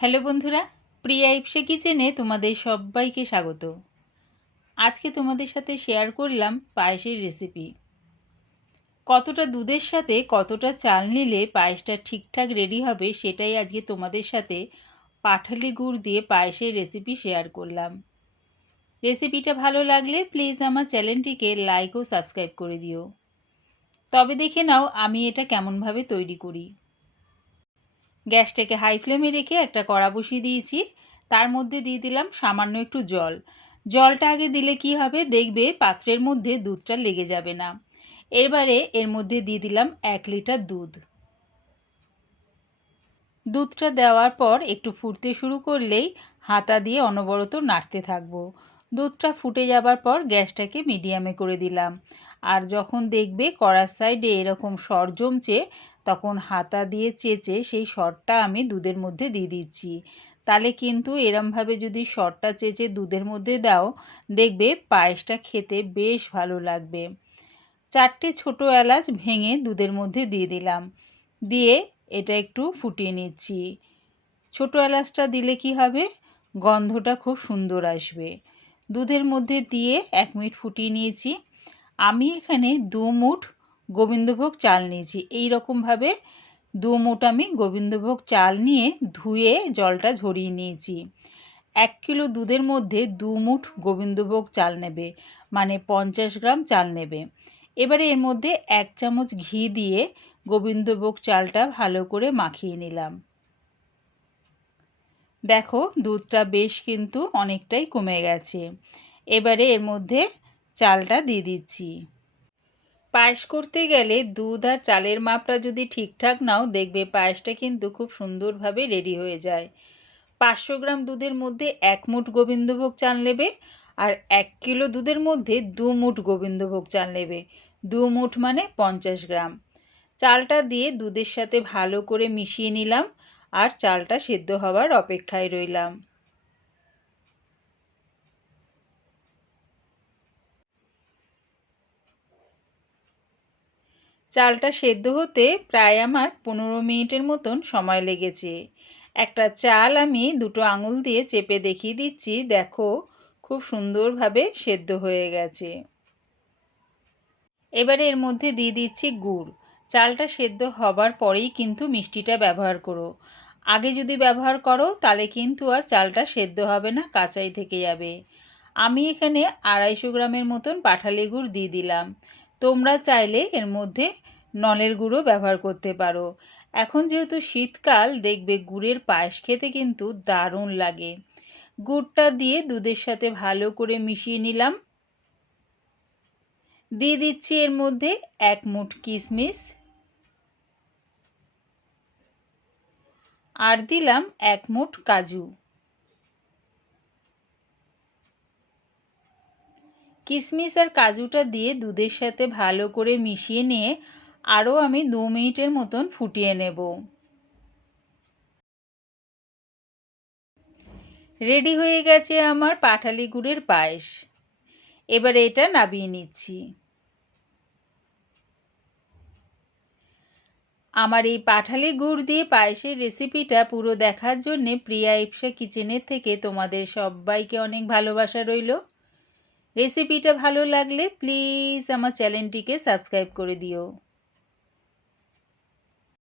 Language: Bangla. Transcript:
হ্যালো বন্ধুরা, প্রিয়া ইপসে কিচেনে তোমাদের সবাইকে স্বাগত। আজকে তোমাদের সাথে শেয়ার করলাম পায়েসের রেসিপি। কতটা দুধের সাথে কতটা চাল নিলে পায়েসটা ঠিকঠাক রেডি হবে সেটাই আজকে তোমাদের সাথে পাটালি গুড় দিয়ে পায়েসের রেসিপি শেয়ার করলাম। রেসিপিটা ভালো লাগলে প্লিজ আমার চ্যানেলটিকে লাইক ও সাবস্ক্রাইব করে দিও। তবে দেখে নাও আমি এটা কেমনভাবে তৈরি করি। গ্যাসটাকে হাই ফ্লেমে রেখে একটা কড়া বসিয়ে দিয়েছি। তার মধ্যে দিয়ে দিলাম সামান্য একটু জল। জলটা আগে দিলে কি হবে, দেখবে পাত্রের মধ্যে দুধটা লেগে যাবে না। এবারে এর মধ্যে দিয়ে দিলাম 1 লিটার দুধ। দুধটা দেওয়ার পর একটু ফুটতে শুরু করলেই হাতা দিয়ে অনবরত নাড়তে থাকবো। দুধটা ফুটে যাবার পর গ্যাসটাকে মিডিয়ামে করে দিলাম। আর যখন দেখবে কড়ার সাইডে এরকম সর জমছে, তখন হাতা দিয়ে চেঁচে সেই সরটা আমি দুধের মধ্যে দিয়ে দিচ্ছি। তাহলে কিন্তু এরমভাবে যদি সরটা চেঁচে দুধের মধ্যে দাও, দেখবে পায়েসটা খেতে বেশ ভালো লাগবে। 4টে ছোটো এলাচ ভেঙে দুধের মধ্যে দিয়ে দিলাম। দিয়ে এটা একটু ফুটিয়ে নিচ্ছি। ছোটো এলাচটা দিলে কি হবে, গন্ধটা খুব সুন্দর আসবে। দুধের মধ্যে দিয়ে 1 মিনিট ফুটিয়ে নিয়েছি। আমি এখানে 2 মুঠ গোবিন্দভোগ চাল নিয়েছি। এই রকমভাবে 2 মুঠ আমি গোবিন্দভোগ চাল নিয়ে ধুয়ে জলটা ঝরিয়ে নিয়েছি। 1 কিলো দুধের মধ্যে 2 মুঠ গোবিন্দভোগ চাল নেবে, মানে 50 গ্রাম চাল নেবে। এবারে এর মধ্যে 1 চামচ ঘি দিয়ে গোবিন্দভোগ চালটা ভালো করে মাখিয়ে নিলাম। দেখো দুধটা বেশ কিন্তু অনেকটাই কমে গেছে। এবারে এর মধ্যে চালটা দিয়ে দিচ্ছি। পায়েস করতে গেলে দুধ আর চালের মাপটা যদি ঠিকঠাক নাও, দেখবে পায়েসটা কিন্তু খুব সুন্দরভাবে রেডি হয়ে যায়। 500 গ্রাম দুধের মধ্যে 1 মুঠ গোবিন্দভোগ চাল নেবে, আর 1 কিলো দুধের মধ্যে 2 মুঠ গোবিন্দভোগ চাল নেবে। 2 মুঠ মানে 50 গ্রাম। চালটা দিয়ে দুধের সাথে ভালো করে মিশিয়ে নিলাম, আর চালটা সেদ্ধ হওয়ার অপেক্ষায় রইলাম। চালটা সেদ্ধ হতে প্রায় আমার 15 মিনিটের মতন সময় লেগেছে। একটা চাল আমি 2টো আঙুল দিয়ে চেপে দেখিয়ে দিচ্ছি, দেখো খুব সুন্দরভাবে সেদ্ধ হয়ে গেছে। এবারে এর মধ্যে দিয়ে দিচ্ছি গুড়। চালটা সেদ্ধ হবার পরেই কিন্তু মিষ্টিটা ব্যবহার করো। আগে যদি ব্যবহার করো তাহলে কিন্তু আর চালটা সেদ্ধ হবে না, কাঁচাই থেকে যাবে। আমি এখানে 250 গ্রামের মতন পাটালি গুড় দিয়ে দিলাম। তোমরা চাইলে এর মধ্যে নলের গুঁড়ো ব্যবহার করতে পারো। এখন যেহেতু শীতকাল, দেখবে গুড়ের পায়েস খেতে কিন্তু দারুণ লাগে। গুড়টা দিয়ে দুধের সাথে ভালো করে মিশিয়ে নিলাম। দিয়ে দিচ্ছি এর মধ্যে 1 মুঠ কিশমিশ, আর দিলাম 1 মুঠ কাজু। কিশমিশ আর কাজুটা দিয়ে দুধের সাথে ভালো করে মিশিয়ে নিয়ে আরও আমি 2 মিনিটের মতন ফুটিয়ে নেব। রেডি হয়ে গেছে আমার পাটালি গুড়ের পায়েস। এবারে এটা নামিয়ে নিচ্ছি। আমার এই পাটালি গুড় দিয়ে পায়েসের রেসিপিটা পুরো দেখার জন্যে প্রিয়া ইপসা কিচেনের থেকে তোমাদের সবাইকে অনেক ভালোবাসা রইল। রেসিপিটা ভালো লাগলে প্লিজ আমার চ্যানেলটিকে সাবস্ক্রাইব করে দিও।